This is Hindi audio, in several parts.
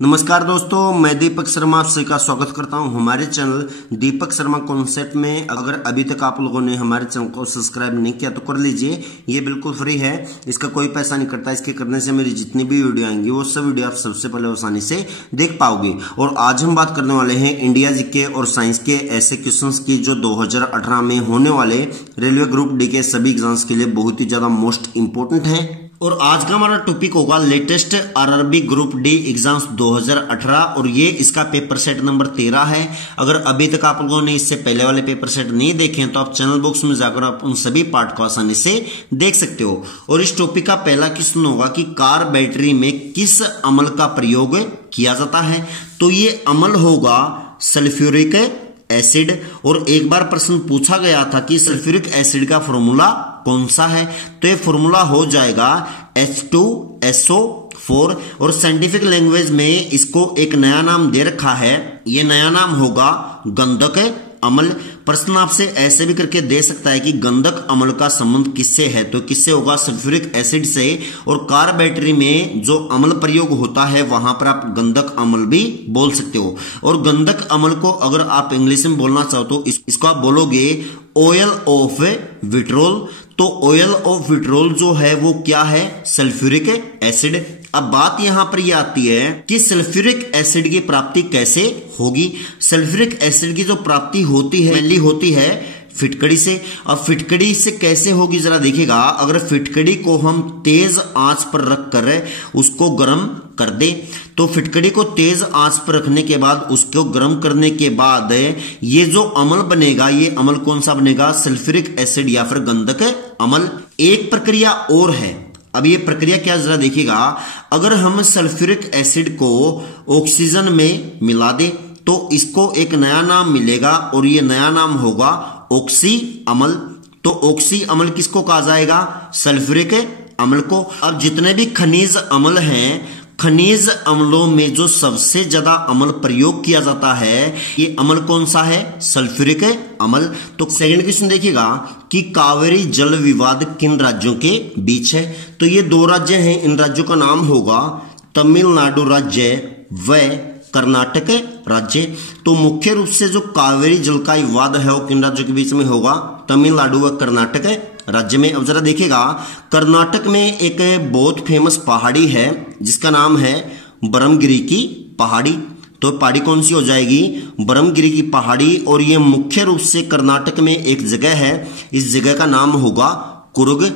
नमस्कार दोस्तों, मैं दीपक शर्मा आप सभी का स्वागत करता हूं हमारे चैनल दीपक शर्मा कॉन्सेप्ट में। अगर अभी तक आप लोगों ने हमारे चैनल को सब्सक्राइब नहीं किया तो कर लीजिए, ये बिल्कुल फ्री है, इसका कोई पैसा नहीं कटता। इसके करने से मेरी जितनी भी वीडियो आएंगी वो सब वीडियो आप सबसे पहले आसानी से देख पाओगे। और आज हम बात करने वाले हैं इंडिया जीके और साइंस के ऐसे क्वेश्चन की जो 2018 में होने वाले रेलवे ग्रुप डी के सभी एग्जाम्स के लिए बहुत ही ज्यादा मोस्ट इंपोर्टेंट है। और आज का हमारा टॉपिक होगा latest RRB group D exams 2018 और ये इसका पेपर सेट नंबर 13 है। अगर अभी तक आप लोगों ने इससे पहले वाले पेपर सेट नहीं देखे हैं तो आप चैनल बॉक्स में जाकर आप उन सभी पार्ट को आसानी से देख सकते हो। और इस टॉपिक का पहला क्वेश्चन होगा कि कार बैटरी में किस अम्ल का प्रयोग किया जाता है। तो ये अम्ल होगा सल्फ्यूरिक एसिड। और एक बार प्रश्न पूछा गया था कि सल्फ्यूरिक एसिड का फॉर्मूला कौन सा है, तो ये फॉर्मूला हो जाएगा H2SO4। और साइंटिफिक लैंग्वेज में इसको एक नया नाम दे रखा है, ये नया नाम होगा गंधक अम्ल। प्रश्न आपसे ऐसे भी करके दे सकता है कि गंधक अम्ल का संबंध किससे है, तो किससे होगा, सल्फ्यूरिक एसिड से। और कार बैटरी में जो अम्ल प्रयोग होता है वहां पर आप गंधक अम्ल भी बोल सकते हो। और गंधक अम्ल को अगर आप इंग्लिश में बोलना चाहो तो इसको आप बोलोगे ऑयल ऑफ विट्रोल। तो ऑयल ऑफ विट्रोल जो है वो क्या है, सल्फ्यूरिक एसिड। अब बात यहां पर यह आती है कि सल्फ्यूरिक एसिड की प्राप्ति कैसे होगी। सल्फ्यूरिक एसिड की जो प्राप्ति होती है मेनली होती है फिटकड़ी से। अब फिटकड़ी से कैसे होगी जरा देखिएगा। अगर फिटकड़ी को हम तेज आंच पर रख कर उसको गर्म कर दे तो फिटकड़ी को तेज आंच पर रखने के बाद उसको गर्म करने के बाद ये जो अम्ल बनेगा, ये अम्ल कौन सा बनेगा, सल्फ्यूरिक एसिड या फिर गंधक अम्ल। एक प्रक्रिया और है, अब ये प्रक्रिया क्या जरा देखिएगा। अगर हम सल्फ्यूरिक एसिड को ऑक्सीजन में मिला दे तो इसको एक नया नाम मिलेगा और ये नया नाम होगा ऑक्सी अम्ल। तो ऑक्सी अम्ल किसको कहा जाएगा, सल्फ्यूरिक अम्ल को। अब जितने भी खनिज अम्ल हैं, खनिज अम्लों में जो सबसे ज्यादा अम्ल प्रयोग किया जाता है ये अम्ल कौन सा है, सल्फ्यूरिक अम्ल। तो सेकंड क्वेश्चन देखिएगा कि कावेरी जल विवाद किन राज्यों के बीच है। तो ये दो राज्य हैं, इन राज्यों का नाम होगा तमिलनाडु राज्य व कर्नाटक राज्य। तो मुख्य रूप से जो कावेरी जल का विवाद है वो किन राज्यों के बीच में होगा, तमिलनाडु व कर्नाटक राज्य में। अब जरा देखिएगा, कर्नाटक में एक बहुत फेमस पहाड़ी है जिसका नाम है ब्रह्मगिरी की पहाड़ी। तो पहाड़ी कौन सी हो जाएगी, ब्रह्मगिरी की पहाड़ी। और ये मुख्य रूप से कर्नाटक में एक जगह है, इस जगह का नाम होगा कुर्ग।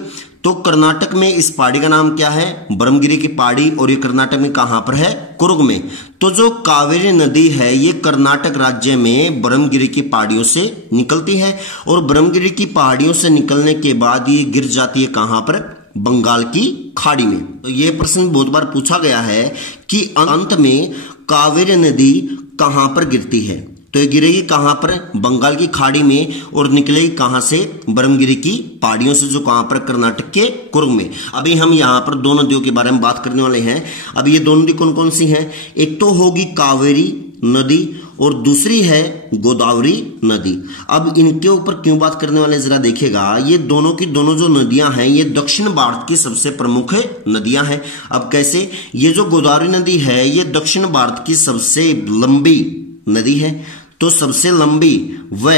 तो कर्नाटक में इस पहाड़ी का नाम क्या है, ब्रह्मगिरी की पहाड़ी। और ये कर्नाटक में कहां पर है, कुर्ग में। तो जो कावेरी नदी है ये कर्नाटक राज्य में ब्रह्मगिरी की पहाड़ियों से निकलती है। और ब्रह्मगिरी की पहाड़ियों से निकलने के बाद ये गिर जाती है कहां पर, बंगाल की खाड़ी में। तो ये प्रश्न बहुत बार पूछा गया है कि अंत में कावेरी नदी कहां पर गिरती है। तो ये गिरेगी कहां पर, बंगाल की खाड़ी में। और निकलेगी कहां से, ब्रह्मगिरी की पहाड़ियों से, जो कहां पर, कर्नाटक के कुर्ग में। अभी हम यहां पर दो नदियों के बारे में बात करने वाले हैं। अब ये दो नदी कौन कौन सी हैं, एक तो होगी कावेरी नदी और दूसरी है गोदावरी नदी। अब इनके ऊपर क्यों बात करने वाले जरा देखेगा। ये दोनों की दोनों जो नदियां हैं ये दक्षिण भारत की सबसे प्रमुख नदियां हैं। अब कैसे, ये जो गोदावरी नदी है ये दक्षिण भारत की सबसे लंबी नदी है। तो सबसे लंबी व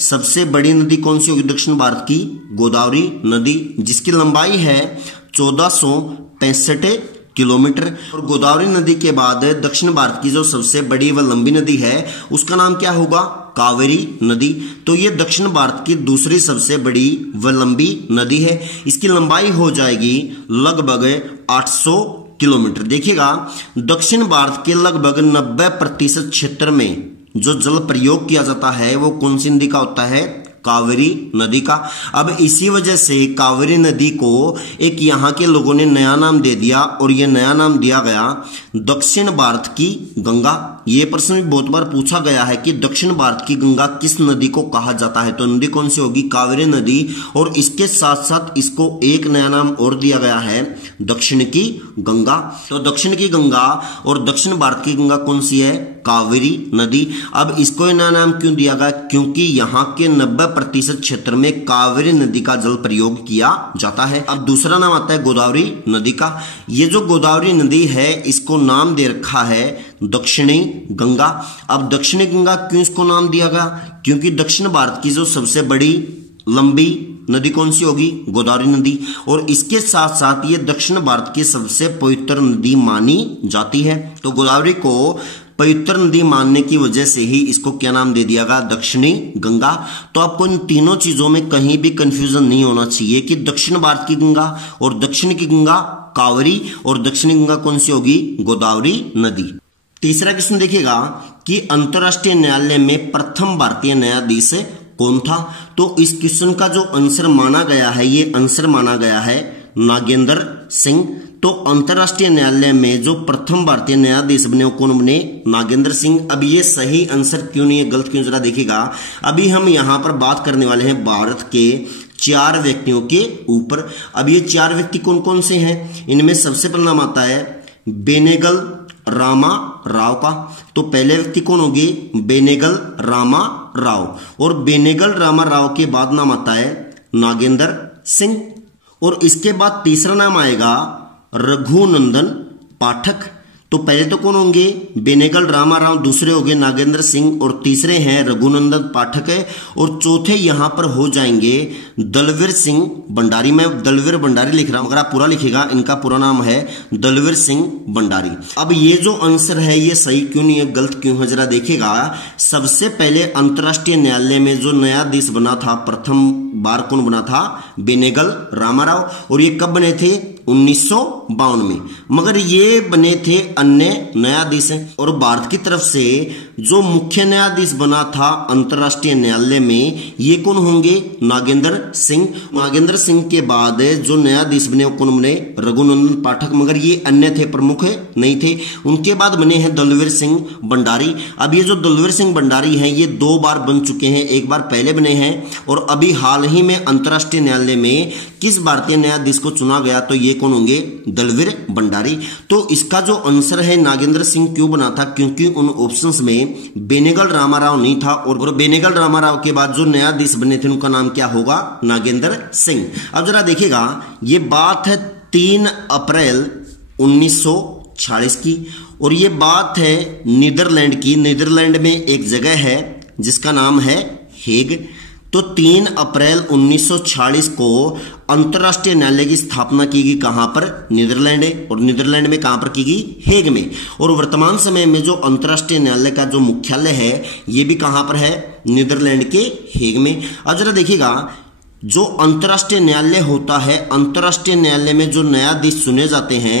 सबसे बड़ी नदी कौन सी होगी दक्षिण भारत की, गोदावरी नदी, जिसकी लंबाई है 1465 किलोमीटर। और गोदावरी नदी के बाद दक्षिण भारत की जो सबसे बड़ी व लंबी नदी है उसका नाम क्या होगा, कावेरी नदी। तो ये दक्षिण भारत की दूसरी सबसे बड़ी व लंबी नदी है। इसकी लंबाई हो जाएगी लगभग 800 किलोमीटर। देखिएगा, दक्षिण भारत के लगभग 90% क्षेत्र में जो जल प्रयोग किया जाता है वो कौन सी नदी का होता है, कावेरी नदी का। अब इसी वजह से कावेरी नदी को एक यहाँ के लोगों ने नया नाम दे दिया और ये नया नाम दिया गया दक्षिण भारत की गंगा। ये प्रश्न भी बहुत बार पूछा गया है कि दक्षिण भारत की गंगा किस नदी को कहा जाता है। तो नदी कौन सी होगी, कावेरी नदी। और इसके साथ साथ इसको एक नया नाम और दिया गया है, दक्षिण की गंगा। तो दक्षिण की गंगा और दक्षिण भारत की गंगा कौन सी है, कावेरी नदी। अब इसको नया नाम क्यों दिया गया, क्योंकि यहाँ के 90% क्षेत्र में कावेरी नदी का जल प्रयोग किया जाता है। अब दूसरा नाम आता है गोदावरी नदी का। ये जो गोदावरी नदी है इसको नाम दे रखा है दक्षिणी गंगा। अब दक्षिणी गंगा क्यों इसको नाम दिया गया? क्योंकि दक्षिण भारत की जो सबसे बड़ी लंबी नदी कौन सी होगी? गोदावरी नदी। और इसके साथ साथ ये दक्षिण भारत की सबसे पवित्र नदी मानी जाती है। तो गोदावरी को पवित्र नदी मानने की वजह से ही इसको क्या नाम दे दिया गया? दक्षिणी गंगा। तो आपको इन तीनों चीजों में कहीं भी कंफ्यूजन नहीं होना चाहिए कि दक्षिण भारत की गंगा और दक्षिण की गंगा कावेरी और दक्षिणी गंगा कौन सी होगी? गोदावरी नदी। तीसरा क्वेश्चन देखिएगा कि अंतरराष्ट्रीय न्यायालय में प्रथम भारतीय न्यायाधीश कौन था? तो इस क्वेश्चन का जो आंसर माना गया है, ये आंसर माना गया है नागेंद्र सिंह। तो अंतरराष्ट्रीय न्यायालय में जो प्रथम भारतीय न्यायाधीश बने वो कौन बने? नागेंद्र सिंह। अब ये सही आंसर क्यों नहीं है, गलत क्यों, जरा देखिएगा। अभी हम यहां पर बात करने वाले हैं भारत के 4 व्यक्तियों के ऊपर। अब ये 4 व्यक्ति कौन कौन से हैं? इनमें सबसे पहला नाम आता है बेनेगल रामा राव का। तो पहले व्यक्ति कौन होंगे? बेनेगल रामा राव। और बेनेगल रामा राव के बाद नाम आता है नागेंद्र सिंह। और इसके बाद तीसरा नाम आएगा रघुनंदन पाठक। तो पहले तो कौन होंगे? बेनेगल रामा राव, दूसरे होंगे नागेंद्र सिंह और तीसरे हैं रघुनंदन पाठक है। और चौथे यहां पर हो जाएंगे दलवीर सिंह भंडारी। मैं दलवीर भंडारी लिख रहा हूं, अगर आप पूरा लिखेगा इनका पूरा नाम है दलवीर सिंह भंडारी। अब ये जो आंसर है ये सही क्यों नहीं है, गलत क्यों है, जरा देखेगा। सबसे पहले अंतरराष्ट्रीय न्यायालय में जो न्यायाधीश बना था प्रथम बार कौन बना था? बेनेगल रामा राव। और ये कब बने थे? 1952 में। मगर ये बने थे अन्य न्यायाधीश। और भारत की तरफ से जो मुख्य न्यायाधीश बना था अंतरराष्ट्रीय न्यायालय में, ये कौन होंगे? नागेंद्र सिंह। नागेंद्र सिंह के बाद जो न्यायाधीश बने वो कौन बने? रघुनंदन पाठक। मगर ये अन्य थे, प्रमुख नहीं थे। उनके बाद बने हैं दलवीर सिंह भंडारी। अब ये जो दलवीर सिंह भंडारी हैं ये 2 बार बन चुके हैं, एक बार पहले बने हैं और अभी हाल ही में अंतरराष्ट्रीय न्यायालय में किस भारतीय न्यायाधीश को चुना गया? तो ये कौन होंगे? दलवीर भंडारी। तो इसका जो आंसर है नागेंद्र सिंह क्यों बना था? क्योंकि उन ऑप्शंस में बेनेगल रामा राव नहीं था। और बेनेगल रामा राव के बाद जो न्यायाधीश बने थे उनका नाम क्या होगा? नागेंद्र सिंह। अब जरा देखिएगा, ये बात है 3 अप्रैल 1946 की और ये बात है नीदरलैंड की। नीदरलैंड में एक जगह है जिसका नाम है हेग। तो 3 अप्रैल 1946 को अंतरराष्ट्रीय न्यायालय की स्थापना की गई। कहां पर? नीदरलैंड। और नीदरलैंड में कहां पर की गई? हेग में। और वर्तमान समय में जो अंतरराष्ट्रीय न्यायालय का जो मुख्यालय है ये भी कहां पर है? नीदरलैंड के हेग में। अब जरा देखिएगा, जो अंतरराष्ट्रीय न्यायालय होता है, अंतरराष्ट्रीय न्यायालय में जो न्यायाधीश चुने जाते हैं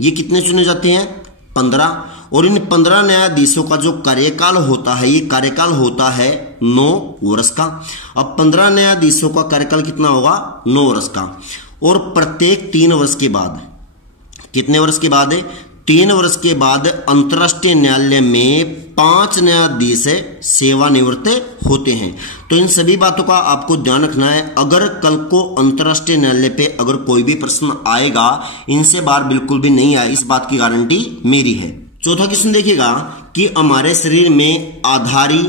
ये कितने चुने जाते हैं? 15। और इन 15 न्यायाधीशों का जो कार्यकाल होता है ये कार्यकाल होता है 9 वर्ष का। अब 15 न्यायाधीशों का कार्यकाल कितना होगा? 9 वर्ष का। और प्रत्येक 3 वर्ष के बाद, कितने वर्ष के बाद? 3 वर्ष के बाद अंतरराष्ट्रीय न्यायालय में 5 न्यायाधीश सेवानिवृत्त होते हैं। तो इन सभी बातों का आपको ध्यान रखना है। अगर कल को अंतरराष्ट्रीय न्यायालय पे अगर कोई भी प्रश्न आएगा, इनसे बाहर बिल्कुल भी नहीं आए, इस बात की गारंटी मेरी है। चौथा क्वेश्चन देखिएगा कि हमारे शरीर में आधारी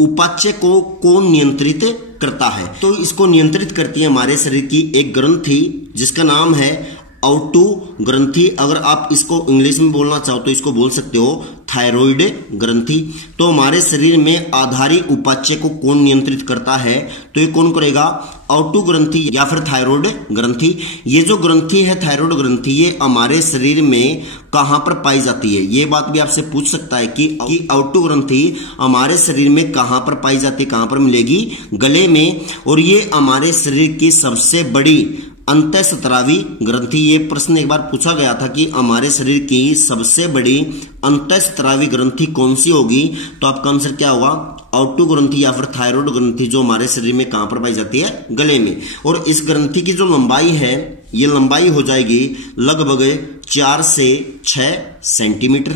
उपाच्य को कौन नियंत्रित करता है? तो इसको नियंत्रित करती है हमारे शरीर की एक ग्रंथि जिसका नाम है ऑटो ग्रंथि। अगर आप इसको इंग्लिश में बोलना चाहो तो इसको बोल सकते हो थायराइड ग्रंथि। तो हमारे शरीर में आधारी उपाच्य को कौन नियंत्रित करता है? तो ये कौन करेगा? ऑटो ग्रंथि या फिर थायराइड ग्रंथि। ये जो ग्रंथि है थायराइड ग्रंथि, ये हमारे शरीर में कहां पर पाई जाती है? ये बात भी आपसे पूछ सकता है कि ऑटो ग्रंथि हमारे शरीर में कहां पर पाई जाती है, कहां पर मिलेगी? गले में। और ये हमारे शरीर की सबसे बड़ी अंतःस्त्रावी ग्रंथि। ये प्रश्न एक बार पूछा गया था कि हमारे शरीर की सबसे बड़ी अंतःस्त्रावी ग्रंथि कौन सी होगी? तो आपका आंसर क्या होगा? ऑटो ग्रंथि या फिर थायराइड ग्रंथि, जो हमारे शरीर में कहां पर पाई जाती है? गले में। और इस ग्रंथि की जो लंबाई है ये लंबाई हो जाएगी लगभग 4 से 6 सेंटीमीटर।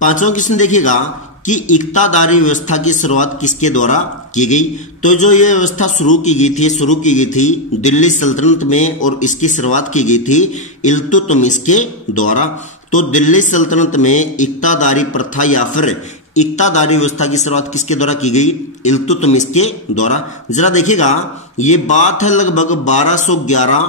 5वां क्वेश्चन देखिएगा कि इक्तादारी व्यवस्था की शुरुआत किसके द्वारा की गई? तो जो ये व्यवस्था शुरू की गई थी दिल्ली सल्तनत में और इसकी शुरुआत की गई थी इल्तुतमिश के द्वारा। तो दिल्ली सल्तनत में इक्तादारी प्रथा या फिर इक्तादारी व्यवस्था की शुरुआत किसके द्वारा की गई? इल्तुतमिश के द्वारा। जरा देखिएगा, ये बात है लगभग 1211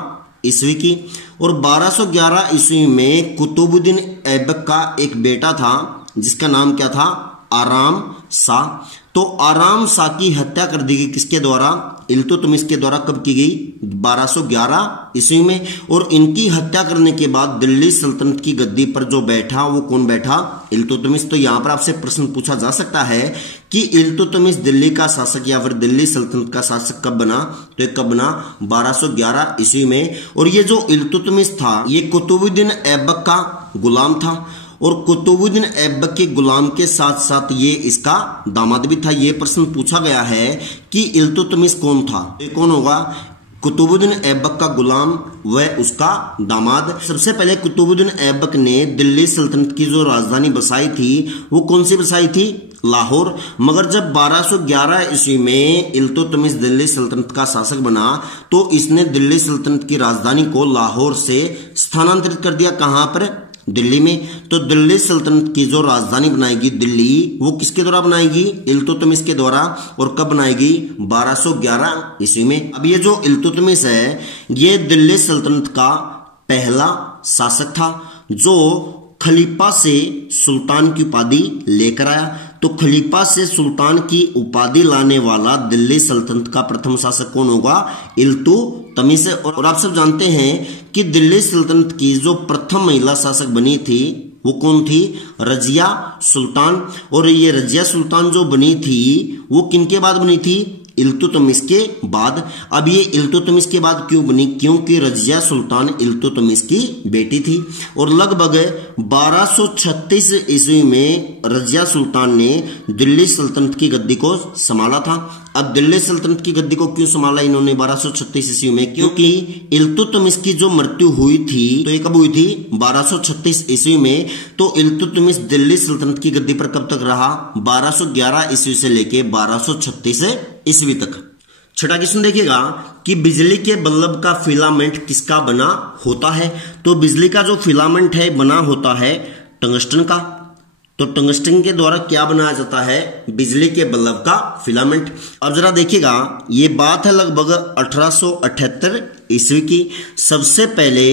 ईस्वी की। और 1211 ईस्वी में कुतुबुद्दीन ऐबक का एक बेटा था जिसका नाम क्या था, आराम शाह। तो आराम शाह की हत्या कर दी गई किसके द्वारा, इल्तुतमिश के द्वारा। कब की गई, 1211 ईस्वी में। और इनकी हत्या करने के बाद दिल्ली सल्तनत की गद्दी पर जो बैठा वो कौन बैठा, इल्तुतमिश। तो यहां पर आपसे प्रश्न पूछा जा सकता है कि इल्तुतमिश दिल्ली का शासक या फिर दिल्ली सल्तनत का शासक कब बना, तो ये कब बना, 1211 ईस्वी में। और ये जो इल्तुतमिश था ये कुतुबुद्दीन ऐबक का गुलाम था, और कुतुबुद्दीन ऐबक के गुलाम के साथ साथ ये इसका दामाद भी था। ये प्रश्न पूछा गया है कि इल्तुतमिश कौन था, ये कौन होगा, कुतुबुद्दीन ऐबक का गुलाम व उसका दामाद। सबसे पहले कुतुबुद्दीन ऐबक ने दिल्ली सल्तनत की जो राजधानी बसाई थी वो कौन सी बसाई थी, लाहौर। मगर जब 1211 ईस्वी में इल्तुतमिश दिल्ली सल्तनत का शासक बना तो इसने दिल्ली सल्तनत की राजधानी को लाहौर से स्थानांतरित कर दिया, कहां पर, दिल्ली में। तो दिल्ली सल्तनत की जो राजधानी बनाएगी दिल्ली, वो किसके द्वारा बनाएगी, इल्तुतमिश के द्वारा। और कब बनाएगी, 1211 ईस्वी में। अब ये जो इल्तुतमिश है ये दिल्ली सल्तनत का पहला शासक था जो खलीफा से सुल्तान की उपाधि लेकर आया। तो खलीफा से सुल्तान की उपाधि लाने वाला दिल्ली सल्तनत का प्रथम शासक कौन होगा, इल्तुतमिश। और आप सब जानते हैं कि दिल्ली सल्तनत की जो प्रथम महिला शासक बनी थी वो कौन थी, रजिया सुल्तान। और ये रजिया सुल्तान जो बनी थी वो किनके बाद बनी थी, इल्तुतमिश के बाद। अब ये इल्तुतमिश के बाद क्यों बनी, क्योंकि रजिया सुल्तान इल्तुतमिश की बेटी थी। और लगभग 1236 ईस्वी में रजिया सुल्तान ने दिल्ली सल्तनत की गद्दी को संभाला था। अब दिल्ली सल्तनत की गद्दी को क्यों संभाला इन्होंने 1236 ईस्वी में, क्योंकि इल्तुतमिश की जो मृत्यु हुई थी तो ये कब हुई थी, 1236 ईस्वी में। तो इल्तुतमिश दिल्ली सल्तनत की गद्दी पर कब तक रहा, 1211 ईस्वी से लेके 1236 ईस्वी तक। छठा क्वेश्चन देखिएगा कि बिजली के बल्ब का फिलामेंट किसका बना होता है। तो बिजली का जो फिलामेंट है बना होता है टंगस्टन का। तो टंगस्टन के द्वारा क्या बनाया जाता है, बिजली के बल्ब का फिलामेंट। अब जरा देखिएगा ये बात है लगभग 1878 ईस्वी की। सबसे पहले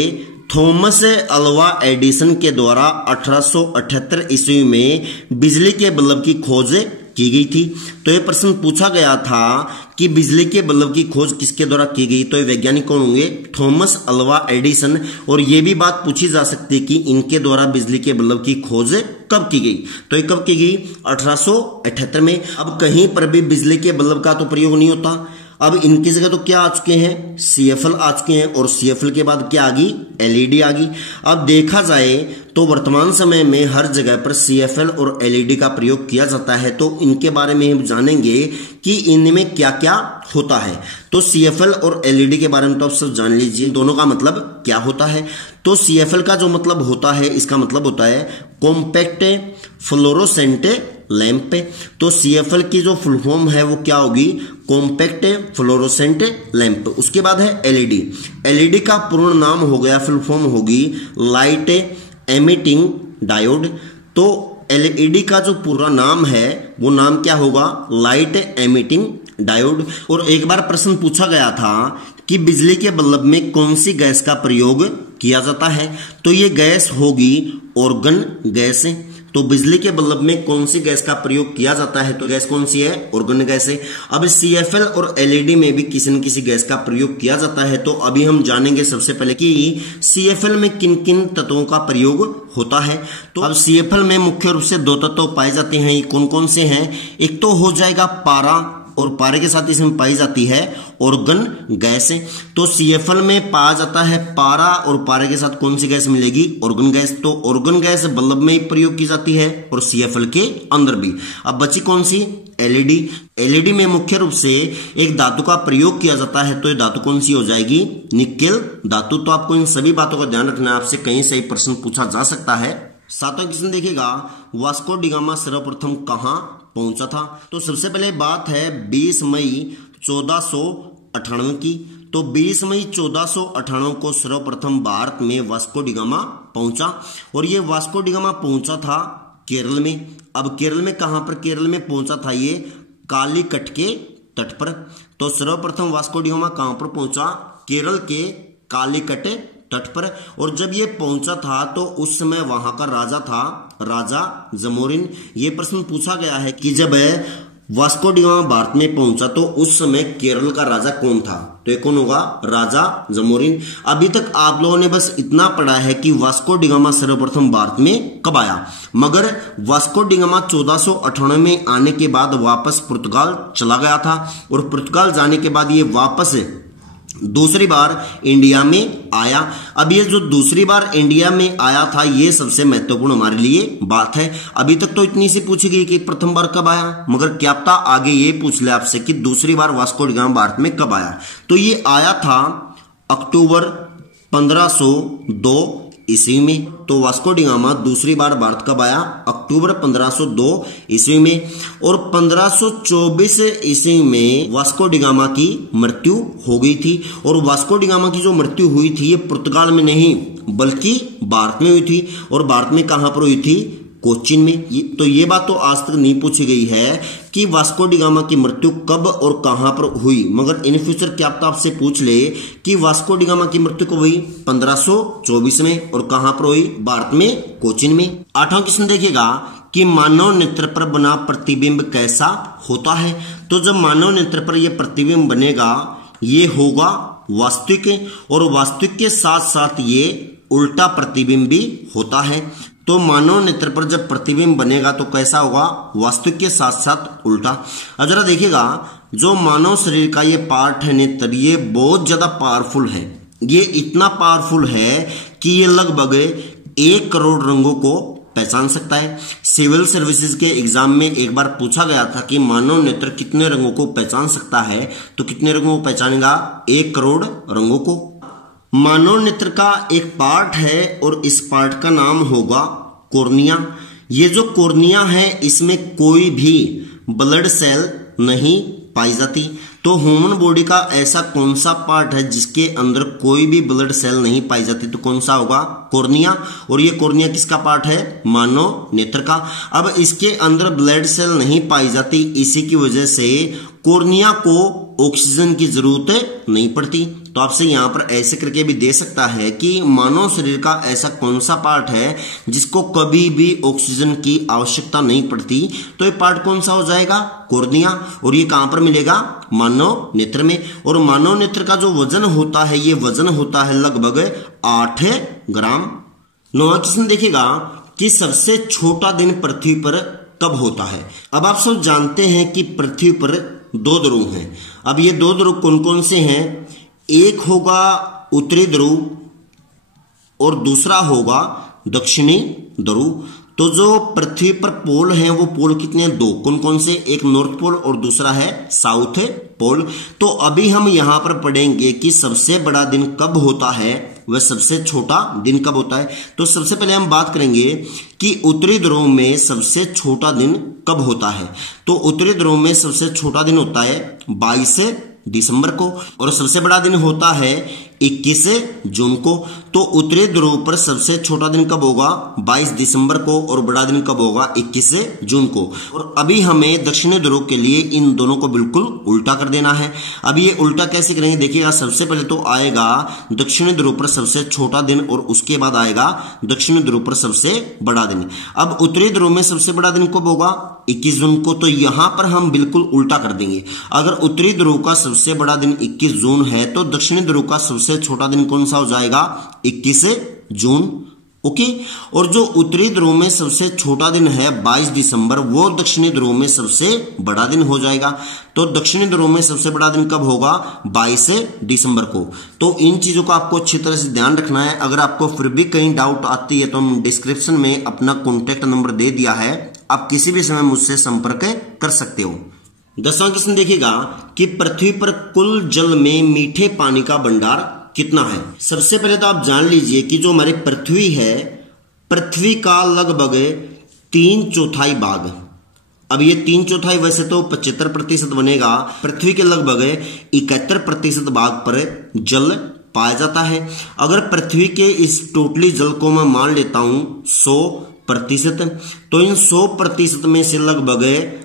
थॉमस अल्वा एडिसन के द्वारा 1878 ईस्वी में बिजली के बल्ब की खोज की गई थी। तो ये प्रश्न पूछा गया था कि बिजली के बल्ब की खोज किसके द्वारा की गई, तो ये वैज्ञानिक कौन होंगे, थॉमस अल्वा एडिसन। और ये भी बात पूछी जा सकती है कि इनके द्वारा बिजली के बल्ब की खोज कब की गई, तो ये कब की गई, 1878 में। अब कहीं पर भी बिजली के बल्ब का तो प्रयोग नहीं होता। अब इनकी जगह तो क्या आ चुके हैं, सीएफएल आ चुके हैं। और सीएफएल के बाद क्या आ गई, एलईडी आ गई। अब देखा जाए तो वर्तमान समय में हर जगह पर सीएफएल और एलईडी का प्रयोग किया जाता है। तो इनके बारे में हम जानेंगे कि इनमें क्या क्या होता है। तो सीएफएल और एलईडी के बारे में तो आप सब जान लीजिए, दोनों का मतलब क्या होता है। तो सीएफएल का जो मतलब होता है, इसका मतलब होता है कॉम्पैक्ट फ्लोरोसेंट लैंप। तो सीएफएल की जो फुल फॉर्म है वो क्या होगी, कॉम्पैक्ट फ्लोरोसेंट लैंप। उसके बाद है एलईडी। एलईडी का पूर्ण नाम हो गया, फुल फॉर्म होगी लाइट एमिटिंग डायोड। तो एलईडी का जो पूरा नाम है वो नाम क्या होगा, लाइट एमिटिंग डायोड। और एक बार प्रश्न पूछा गया था कि बिजली के बल्ब में कौन सी गैस का प्रयोग किया जाता है, तो ये गैस होगी ऑर्गन गैस। तो बिजली के बल्ब में कौन सी गैस का प्रयोग किया जाता है, तो गैस कौन सी है, ऑर्गन गैस है। अब सीएफएल और एलईडी में भी किसी न किसी गैस का प्रयोग किया जाता है। तो अभी हम जानेंगे सबसे पहले कि सीएफएल में किन किन तत्वों का प्रयोग होता है। तो अब सीएफएल में मुख्य रूप से दो तत्व पाए जाते हैं, ये कौन कौन से हैं, एक तो हो जाएगा पारा, और पारे के साथ इसमें पाई जाती है ऑर्गन गैस। तो सीएफएल में पाया जाता है पारा, और पारे के साथ कौन सी गैस मिलेगी, ऑर्गन गैस। तो ऑर्गन गैस बल्ब में ही प्रयोग की जाती है और सीएफएल के अंदर भी। अब बची कौन सी, एलईडी। एलईडी में मुख्य रूप से एक धातु का प्रयोग किया जाता है। तो ये धातु कौन सी हो जाएगी, निकेल धातु। तो आपको इन सभी बातों का ध्यान रखना है, आपसे कहीं से प्रश्न पूछा जा सकता है। सातवां क्वेश्चन देखिएगा, वास्को डी गामा सर्वप्रथम कहां पहुंचा था। तो सबसे पहले बात है 20 मई 1498 की। तो 20 मई 1498 को सर्वप्रथम भारत में वास्को डी गामा पहुंचा। और ये वास्को डी गामा पहुंचा था केरल में। अब केरल में कहां पर, केरल में पहुंचा था ये कालीकट के तट पर। तो सर्वप्रथम वास्को डी गामा कहां पर पहुंचा, केरल के कालीकट तट पर। और जब ये पहुंचा था तो उस समय वहां का राजा था राजा जमोरिन। ये प्रश्न पूछा गया है कि जब वास्को डी गामा भारत में पहुंचा तो उस समय केरल का राजा कौन था, तो ये कौन होगा, राजा जमोरिन। अभी तक आप लोगों ने बस इतना पढ़ा है कि वास्को डी गामा सर्वप्रथम भारत में कब आया, मगर वास्को डी गामा 1498 में आने के बाद वापस पुर्तगाल चला गया था और पुर्तगाल जाने के बाद ये वापस दूसरी बार इंडिया में आया। अब ये जो दूसरी बार इंडिया में आया था ये सबसे महत्वपूर्ण हमारे लिए बात है। अभी तक तो इतनी सी पूछी गई कि प्रथम बार कब आया, मगर क्या पता आगे ये पूछ ले आपसे कि दूसरी बार वास्को डी गामा भारत में कब आया। तो ये आया था अक्टूबर 1502 ईस्वी में। तो वास्को डी गामा दूसरी बार भारत कब आया, अक्टूबर 1502 ईस्वी में। और 1524 ईस्वी में वास्को डी गामा की मृत्यु हो गई थी। और वास्को डी गामा की जो मृत्यु हुई थी ये पुर्तगाल में नहीं बल्कि भारत में हुई थी। और भारत में कहां पर हुई थी, कोचीन में। तो ये बात तो आज तक नहीं पूछी गई है कि वास्को डी गामा की मृत्यु कब और कहां पर हुई, मगर इन फ्यूचर क्या पता आपसे पूछ ले कि वास्को डी गामा की मृत्यु कब हुई, 1524 में, और कहां पर हुई, भारत में, कोचीन में। 8वां क्वेश्चन देखिएगा कि मानव नेत्र पर बना प्रतिबिंब कैसा होता है। तो जब मानव नेत्र पर यह प्रतिबिंब बनेगा ये होगा वास्तविक, और वास्तविक के साथ साथ ये उल्टा प्रतिबिंब भी होता है। तो मानव नेत्र पर जब प्रतिबिंब बनेगा तो कैसा होगा, वास्तविक के साथ साथ उल्टा। अब जरा देखिएगा जो मानव शरीर का ये पार्ट है नेत्र, ये बहुत ज्यादा पावरफुल है। ये इतना पावरफुल है कि ये लगभग 1 करोड़ रंगों को पहचान सकता है। सिविल सर्विसेज के एग्जाम में एक बार पूछा गया था कि मानव नेत्र कितने रंगों को पहचान सकता है, तो कितने रंगों को पहचानेगा, 1 करोड़ रंगों को। मानव नेत्र का एक पार्ट है और इस पार्ट का नाम होगा कॉर्निया। ये जो कॉर्निया है इसमें कोई भी ब्लड सेल नहीं पाई जाती। तो ह्यूमन बॉडी का ऐसा कौन सा पार्ट है जिसके अंदर कोई भी ब्लड सेल नहीं पाई जाती, तो कौन सा होगा, कॉर्निया। और ये कॉर्निया किसका पार्ट है, मानव नेत्र का। अब इसके अंदर ब्लड सेल नहीं पाई जाती, इसी की वजह से कॉर्निया को ऑक्सीजन की जरूरत नहीं पड़ती। तो आपसे यहां पर ऐसे करके भी दे सकता है कि मानव शरीर का ऐसा कौन सा पार्ट है जिसको कभी भी ऑक्सीजन की आवश्यकता नहीं पड़ती, तो ये पार्ट कौन सा हो जाएगा, कॉर्निया। और ये कहां पर मिलेगा, मानव नेत्र में। और मानव नेत्र का जो वजन होता है ये वजन होता है लगभग 8 ग्राम। 9वां क्वेश्चन देखिएगा कि सबसे छोटा दिन पृथ्वी पर कब होता है। अब आप सब जानते हैं कि पृथ्वी पर 2 ध्रुव हैं। अब ये 2 ध्रुव कौन कौन से हैं, एक होगा उत्तरी ध्रुव और दूसरा होगा दक्षिणी ध्रुव। तो जो पृथ्वी पर पोल हैं वो पोल कितने हैं, 2। कौन कौन से, एक नॉर्थ पोल और दूसरा है साउथ पोल। तो अभी हम यहां पर पढ़ेंगे कि सबसे बड़ा दिन कब होता है, वह सबसे छोटा दिन कब होता है। तो सबसे पहले हम बात करेंगे कि उत्तरी ध्रुव में सबसे छोटा दिन कब होता है। तो उत्तरी ध्रुव में सबसे छोटा दिन होता है 22 दिसंबर को, और सबसे बड़ा दिन होता है 21 जून को। तो उत्तरी ध्रुव पर सबसे छोटा दिन कब होगा, 22 दिसंबर को, और बड़ा दिन कब होगा, 21 जून को। और अभी हमें दक्षिणी ध्रुव के लिए इन दोनों को बिल्कुल उल्टा कर देना है। अब ये उल्टा कैसे करेंगे, देखिएगा सबसे पहले तो आएगा दक्षिणी ध्रुव पर सबसे छोटा दिन और उसके बाद आएगा दक्षिणी ध्रुव पर सबसे बड़ा दिन। अब उत्तरी ध्रुव में सबसे बड़ा दिन कब होगा, 21 जून को। तो यहां पर हम बिल्कुल उल्टा कर देंगे। अगर उत्तरी ध्रुव का सबसे बड़ा दिन 21 जून है तो दक्षिणी ध्रुव का सबसे छोटा दिन कौन सा हो जाएगा, 21 जून। ओके। और जो उत्तरी ध्रुव में सबसे छोटा दिन है 22 दिसंबर, वो दक्षिणी ध्रुव में सबसे बड़ा दिन हो जाएगा। तो दक्षिणी ध्रुव में सबसे बड़ा दिन कब होगा, 22 दिसंबर को। तो इन चीजों को आपको अच्छी तरह से ध्यान रखना है। अगर आपको फिर भी कहीं डाउट आती है तो हम डिस्क्रिप्शन में अपना कॉन्टेक्ट नंबर दे दिया है, आप किसी भी समय मुझसे संपर्क कर सकते हो। 10वां क्वेश्चन देखिएगा कि पृथ्वी पर कुल जल में मीठे पानी का भंडार कितना है। सबसे पहले तो आप जान लीजिए कि जो हमारी पृथ्वी है, पृथ्वी का लगभग 3/4 भाग, अब ये 3/4 वैसे तो 75% बनेगा, पृथ्वी के लगभग 71% भाग पर जल पाया जाता है। अगर पृथ्वी के इस टोटली जल को मैं मान लेता हूं 100%, तो इन 100% में से लगभग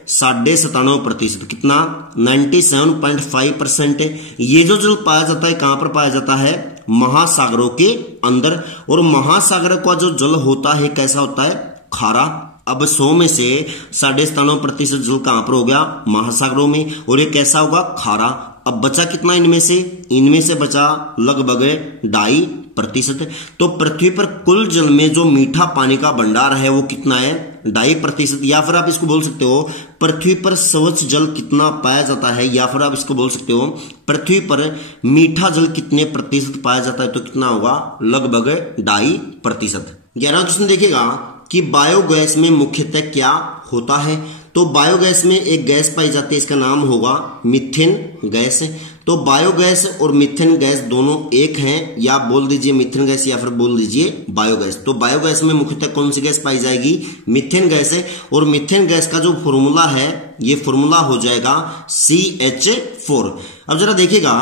97.5%, कितना, 97.5% ये जो जल पाया जाता है कहां पर पाया जाता है, महासागरों के अंदर। और महासागर का जो जल होता है कैसा होता है, खारा। अब 100 में से 97% जल कहां पर हो गया? महासागरों में। और ये कैसा होगा? खारा। अब बचा कितना इनमें से? इनमें से बचा लगभग 2.5%। तो पृथ्वी पर कुल जल में जो मीठा पानी का भंडार है वो कितना है? 2.5%। या फिर आप इसको बोल सकते हो पृथ्वी पर स्वच्छ जल कितना पाया जाता है, या फिर आप इसको बोल सकते हो पृथ्वी पर मीठा जल कितने प्रतिशत पाया जाता है, तो कितना होगा? लगभग 2.5%। 11वां क्वेश्चन देखिएगा कि बायोगैस में मुख्यतः क्या होता है। तो बायोगैस में एक गैस पाई जाती है, इसका नाम होगा मीथेन गैस। तो बायोगैस और मीथेन गैस दोनों एक हैं, या बोल दीजिए मीथेन गैस या फिर बोल दीजिए बायोगैस। तो बायोगैस में मुख्यतः कौन सी गैस पाई जाएगी? मीथेन गैस है। और मीथेन गैस का जो फॉर्मूला है ये फॉर्मूला हो जाएगा CH4। अब जरा देखिएगा,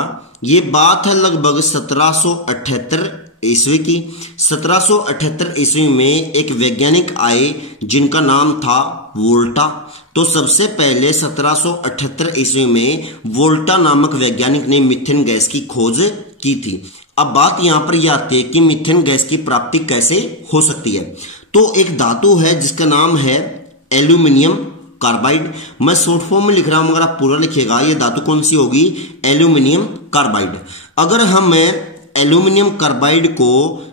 ये बात है लगभग 1778 ईस्वी की। 1778 ईस्वी में एक वैज्ञानिक आए जिनका नाम था वोल्टा। तो सबसे पहले 1778 ईस्वी में वोल्टा नामक वैज्ञानिक ने मीथेन गैस की खोज की थी। अब बात यहां पर यह आती है कि मीथेन गैस की प्राप्ति कैसे हो सकती है। तो एक धातु है जिसका नाम है एल्यूमिनियम कार्बाइड। मैं शॉर्ट फॉर्म में लिख रहा हूं, अगर आप पूरा लिखिएगा ये धातु कौन सी होगी? Aluminium carbide. अगर हम एल्यूमिनियम कार्बाइड को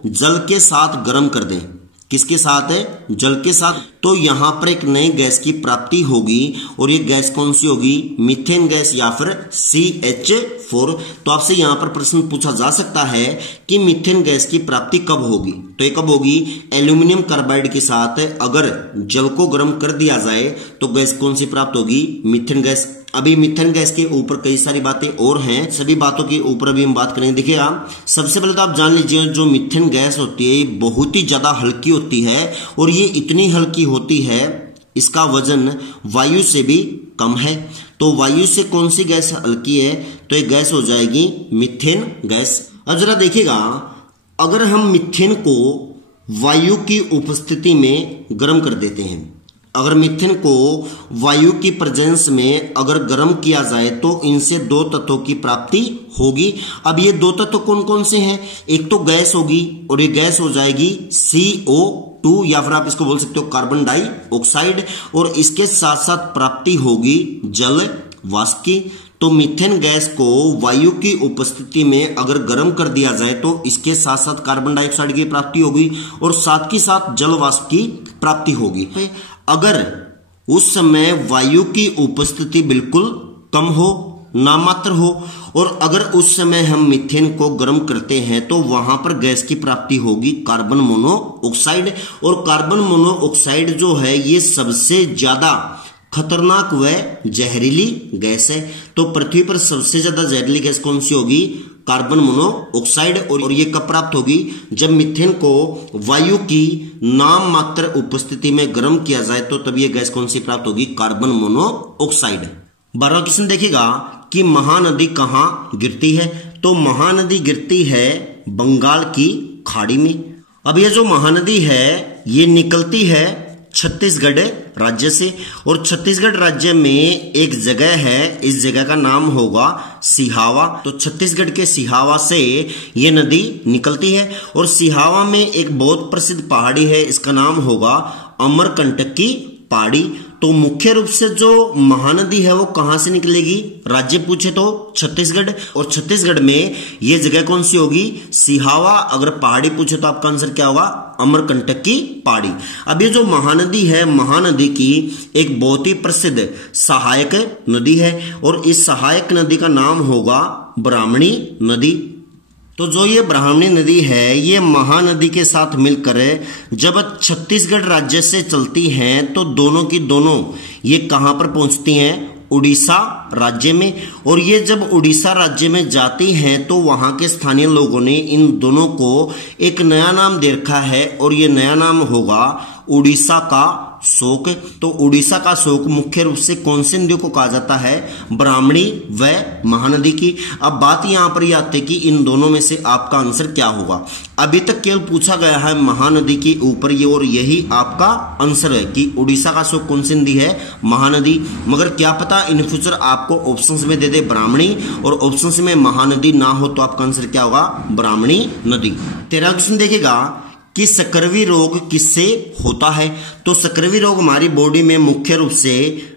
जल के साथ गर्म कर दें, किसके साथ है? जल के साथ, तो यहां पर एक नई गैस की प्राप्ति होगी। और ये गैस कौन सी होगी? मीथेन गैस या फिर CH4। तो आपसे यहां पर प्रश्न पूछा जा सकता है कि मीथेन गैस की प्राप्ति कब होगी। तो ये कब होगी? एल्यूमिनियम कार्बाइड के साथ अगर जल को गर्म कर दिया जाए तो गैस कौन सी प्राप्त होगी? Methane gas. अभी मीथेन गैस के ऊपर कई सारी बातें और हैं, सभी बातों के ऊपर अभी हम बात करेंगे। देखिएगा, सबसे पहले तो आप जान लीजिए जो मीथेन गैस होती है ये बहुत ही ज्यादा हल्की होती है। और ये इतनी हल्की होती है, इसका वजन वायु से भी कम है। तो वायु से कौन सी गैस हल्की है? तो ये गैस हो जाएगी मीथेन गैस। अब जरा देखिएगा, अगर हम मीथेन को वायु की उपस्थिति में गर्म कर देते हैं, अगर मीथेन को वायु की प्रेजेंस में अगर गर्म किया जाए तो इनसे 2 तत्वों की प्राप्ति होगी। अब ये 2 तत्व कौन कौन से हैं? एक तो गैस होगी और ये गैस हो जाएगी CO2, या फिर आप इसको बोल सकते हो कार्बन डाइऑक्साइड। और इसके साथ साथ प्राप्ति होगी जल वाष्प की। तो मीथेन गैस को वायु की उपस्थिति में अगर गर्म कर दिया जाए तो इसके साथ साथ कार्बन डाइऑक्साइड की प्राप्ति होगी और साथ ही साथ जल वाष्प की प्राप्ति होगी। अगर उस समय वायु की उपस्थिति बिल्कुल कम हो, नामात्र हो, और अगर उस समय हम मीथेन को गर्म करते हैं तो वहां पर गैस की प्राप्ति होगी कार्बन मोनोऑक्साइड। और कार्बन मोनोऑक्साइड जो है ये सबसे ज्यादा खतरनाक व जहरीली गैस है। तो पृथ्वी पर सबसे ज्यादा जहरीली गैस कौन सी होगी? Carbon monoxide. और ये कब प्राप्त होगी? जब मीथेन को वायु की नाम मात्र उपस्थिति में गर्म किया जाए तो तब ये गैस कौन सी प्राप्त होगी? Carbon monoxide. 12वां क्वेश्चन देखिएगा कि महानदी कहां गिरती है। तो महानदी गिरती है बंगाल की खाड़ी में। अब ये जो महानदी है ये निकलती है छत्तीसगढ़ राज्य से। और छत्तीसगढ़ राज्य में एक जगह है, इस जगह का नाम होगा सिहावा। तो छत्तीसगढ़ के सिहावा से ये नदी निकलती है। और सिहावा में एक बहुत प्रसिद्ध पहाड़ी है, इसका नाम होगा अमरकंटक की पहाड़ी। तो मुख्य रूप से जो महानदी है वो कहां से निकलेगी? राज्य पूछे तो छत्तीसगढ़। और छत्तीसगढ़ में ये जगह कौन सी होगी? सिहावा। अगर पहाड़ी पूछे तो आपका आंसर क्या होगा? अमरकंटक की पहाड़ी। अब ये जो महानदी है, महानदी की एक बहुत ही प्रसिद्ध सहायक नदी है और इस सहायक नदी का नाम होगा ब्राह्मणी नदी। तो जो ये ब्राह्मणी नदी है ये महानदी के साथ मिलकर जब छत्तीसगढ़ राज्य से चलती हैं तो दोनों की दोनों ये कहां पर पहुंचती हैं? उड़ीसा राज्य में। और ये जब उड़ीसा राज्य में जाती हैं तो वहां के स्थानीय लोगों ने इन दोनों को एक नया नाम दे रखा है और ये नया नाम होगा उड़ीसा का शोक। तो उड़ीसा का शोक मुख्य रूप से कौन सी नदियों को कहा जाता है? ब्राह्मणी व महानदी की। अब बात यहां पर यह आती है कि इन दोनों में से आपका आंसर क्या होगा। अभी तक केवल पूछा गया है महानदी के ऊपर ये, और यही आपका आंसर है कि उड़ीसा का शोक कौन सी नदी है? महानदी। मगर क्या पता इन फ्यूचर आपको ऑप्शंस में दे दे ब्राह्मणी और ऑप्शंस में महानदी ना हो तो आपका आंसर क्या होगा? ब्राह्मणी नदी। 13वां क्वेश्चन देखिएगा कि सकरवी रोग किससे होता है। तो सकरवी रोग हमारी बॉडी में मुख्य रूप से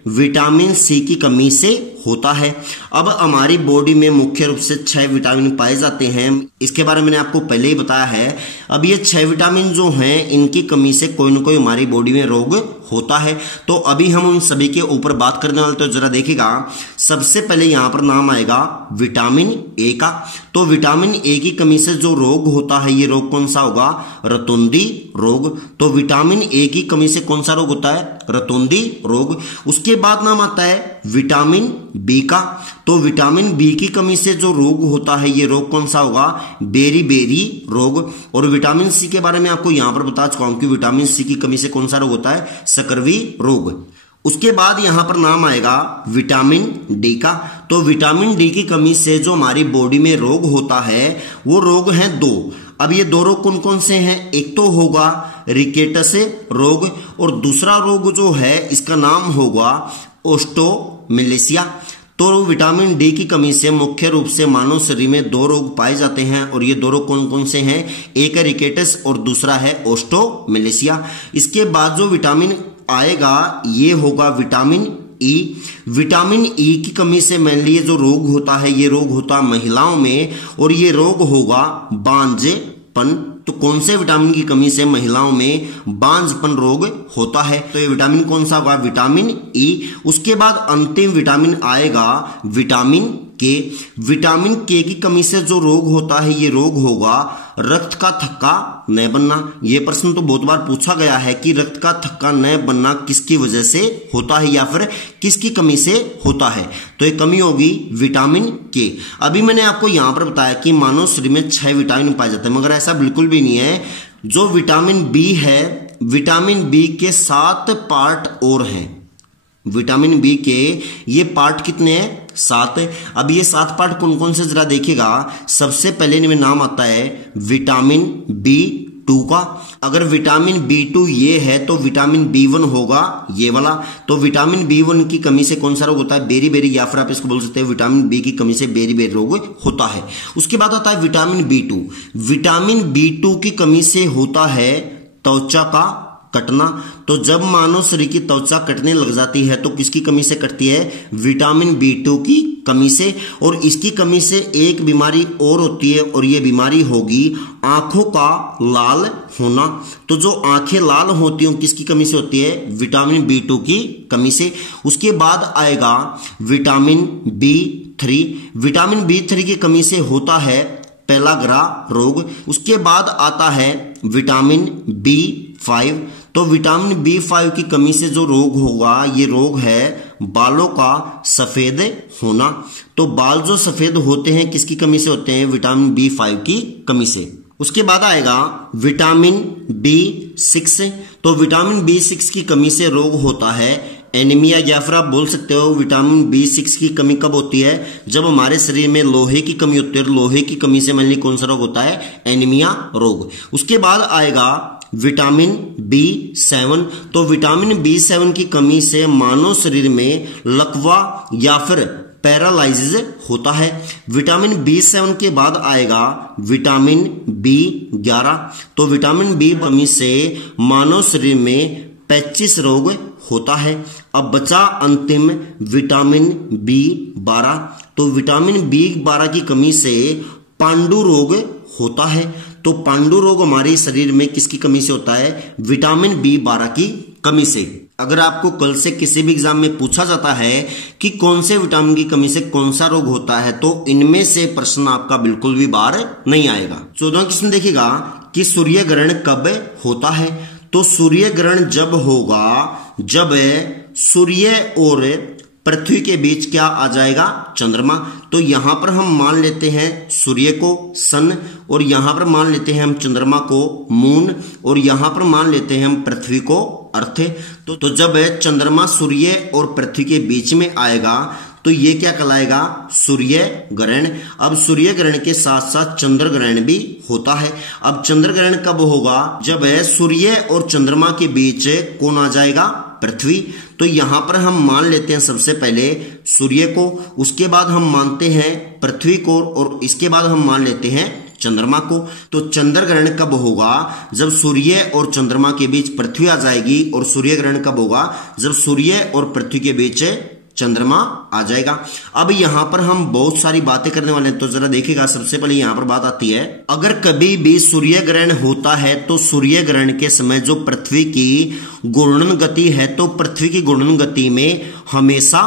विटामिन सी की कमी से होता है। अब हमारी बॉडी में मुख्य रूप से 6 विटामिन पाए जाते हैं, इसके बारे में मैंने आपको पहले ही बताया है। अब ये 6 विटामिन जो हैं इनकी कमी से कोई ना कोई हमारी बॉडी में रोग होता है। तो अभी हम उन सभी के ऊपर बात करने वाले, तो जरा देखिएगा। सबसे पहले यहां पर नाम आएगा विटामिन ए का। तो विटामिन ए की कमी से जो रोग होता है, ये रोग कौन सा होगा? रतुंधी रोग। तो विटामिन ए की कमी से कौन सा रोग होता है? रतुंधी रोग। उसके बाद नाम आता है विटामिन बी का। तो विटामिन बी की कमी से जो रोग होता है, ये रोग कौन सा होगा? बेरी रोग। और विटामिन सी के बारे में आपको यहां पर बता चुका हूं कि विटामिन सी की कमी से कौन सा रोग होता है? सकरवी रोग। उसके बाद यहां पर नाम आएगा विटामिन डी का। तो विटामिन डी की कमी से जो हमारी बॉडी में रोग होता है, वो रोग हैं 2। अब ये 2 रोग कौन कौन से हैं? एक तो होगा रिकेटस रोग, और दूसरा रोग जो है इसका नाम होगा ओस्टोमेलेसिया। तो विटामिन डी की कमी से मुख्य रूप से मानव शरीर में 2 रोग पाए जाते हैं, और ये 2 रोग कौन कौन से हैं? एक है रिकेटस और दूसरा है ओस्टोमेलेसिया। इसके बाद जो विटामिन आएगा ये होगा विटामिन ई। विटामिन ई की कमी से मेनली ये जो रोग होता है, ये रोग होता महिलाओं में, और ये रोग होगा बांझपन। तो कौन से विटामिन की कमी से महिलाओं में बांझपन रोग होता है? तो ये विटामिन कौन सा होगा? Vitamin E. उसके बाद अंतिम विटामिन आएगा विटामिन के। विटामिन के की कमी से जो रोग होता है, ये रोग होगा रक्त का थक्का न बनना। ये प्रश्न तो बहुत बार पूछा गया है कि रक्त का थक्का न बनना किसकी वजह से होता है या फिर किसकी कमी से होता है? तो ये कमी होगी विटामिन के। अभी मैंने आपको यहां पर बताया कि मानव शरीर में 6 विटामिन पाए जाते हैं, मगर ऐसा बिल्कुल भी नहीं है। जो विटामिन बी है, विटामिन बी के 7 पार्ट और हैं। विटामिन बी के ये पार्ट कितने हैं? 7। अब ये 7 पार्ट कौन कौन से जरा देखिएगा। सबसे पहले इनमें नाम आता है विटामिन B2 का। अगर विटामिन B2 ये है तो विटामिन B1 होगा ये वाला। तो विटामिन B1 की कमी से कौन सा रोग होता है? बेरी, या फिर आप इसको बोल सकते हैं विटामिन बी की कमी से बेरी रोग होता है। उसके बाद आता है विटामिन B2। विटामिन B2 की कमी से होता है त्वचा का कटना। तो जब मानव शरीर की त्वचा कटने लग जाती है तो किसकी कमी से कटती है? विटामिन B2 की कमी से। और इसकी कमी से एक बीमारी और होती है, और ये बीमारी होगी आंखों का लाल होना। तो जो आंखें लाल होती हैं किसकी कमी से होती है? विटामिन B2 की कमी से। उसके बाद आएगा विटामिन B3। विटामिन B3 की कमी से होता है पेलाग्रा रोग। उसके बाद आता है विटामिन B5। तो विटामिन B5 की कमी से जो रोग होगा, ये रोग है बालों का सफेद होना। तो बाल जो सफेद होते हैं किसकी कमी से होते हैं? विटामिन B5 की कमी से। उसके बाद आएगा विटामिन B6। तो विटामिन B6 की कमी से रोग होता है एनीमिया, या फिर आप बोल सकते हो विटामिन B6 की कमी कब होती है? जब हमारे शरीर में लोहे की कमी होती है। लोहे की कमी से मेनली कौन सा रोग होता है? एनीमिया रोग। उसके बाद आएगा विटामिन B7। तो विटामिन B7 की कमी से मानव शरीर में लकवा या फिर पैरालाइसिस होता है। विटामिन B7 के बाद आएगा विटामिन B11। तो विटामिन B कमी से मानव शरीर में 25 रोग होता है। अब बचा अंतिम विटामिन B12। तो विटामिन B12 की कमी से पांडु रोग होता है। तो पांडु रोग हमारे शरीर में किसकी कमी से होता है? विटामिन B12 की कमी से। अगर आपको कल से किसी भी एग्जाम में पूछा जाता है कि कौन से विटामिन की कमी से कौन सा रोग होता है, तो इनमें से प्रश्न आपका बिल्कुल भी बाहर नहीं आएगा। 14वां क्वेश्चन देखिएगा कि सूर्य ग्रहण कब होता है? तो सूर्य ग्रहण जब होगा जब सूर्य और पृथ्वी के बीच क्या आ जाएगा? चंद्रमा। तो यहां पर हम मान लेते हैं सूर्य को सन, और यहां पर मान लेते हैं हम चंद्रमा को मून, और यहां पर मान लेते हैं हम पृथ्वी को अर्थ। तो जब चंद्रमा सूर्य और पृथ्वी के बीच में आएगा तो ये क्या कहलाएगा? सूर्य ग्रहण। अब सूर्य ग्रहण के साथ साथ चंद्र ग्रहण भी होता है। अब चंद्र ग्रहण कब होगा? जब सूर्य और चंद्रमा के बीच कौन आ जाएगा? पृथ्वी। तो यहां पर हम मान लेते हैं सबसे पहले सूर्य को, उसके बाद हम मानते हैं पृथ्वी को, और इसके बाद हम मान लेते हैं चंद्रमा को। तो चंद्र ग्रहण कब होगा? जब सूर्य और चंद्रमा के बीच पृथ्वी आ जाएगी। और सूर्य ग्रहण कब होगा? जब सूर्य और पृथ्वी के बीच चंद्रमा आ जाएगा। अब यहां पर हम बहुत सारी बातें करने वाले हैं, तो जरा देखिएगा। सबसे पहले यहां पर बात आती है, अगर कभी भी सूर्य ग्रहण होता है तो सूर्य ग्रहण के समय जो पृथ्वी की घूर्णन गति है, तो पृथ्वी की घूर्णन गति में हमेशा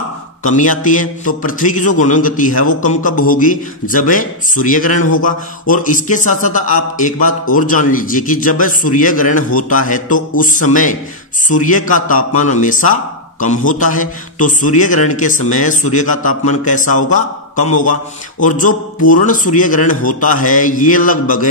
कमी आती है। तो पृथ्वी की जो घूर्णन गति है वो कम कब होगी? जब सूर्य ग्रहण होगा। और इसके साथ साथ आप एक बात और जान लीजिए कि जब सूर्य ग्रहण होता है तो उस समय सूर्य का तापमान हमेशा कम होता है। तो सूर्य ग्रहण के समय सूर्य का तापमान कैसा होगा? कम होगा। और जो पूर्ण सूर्य ग्रहण होता है ये लगभग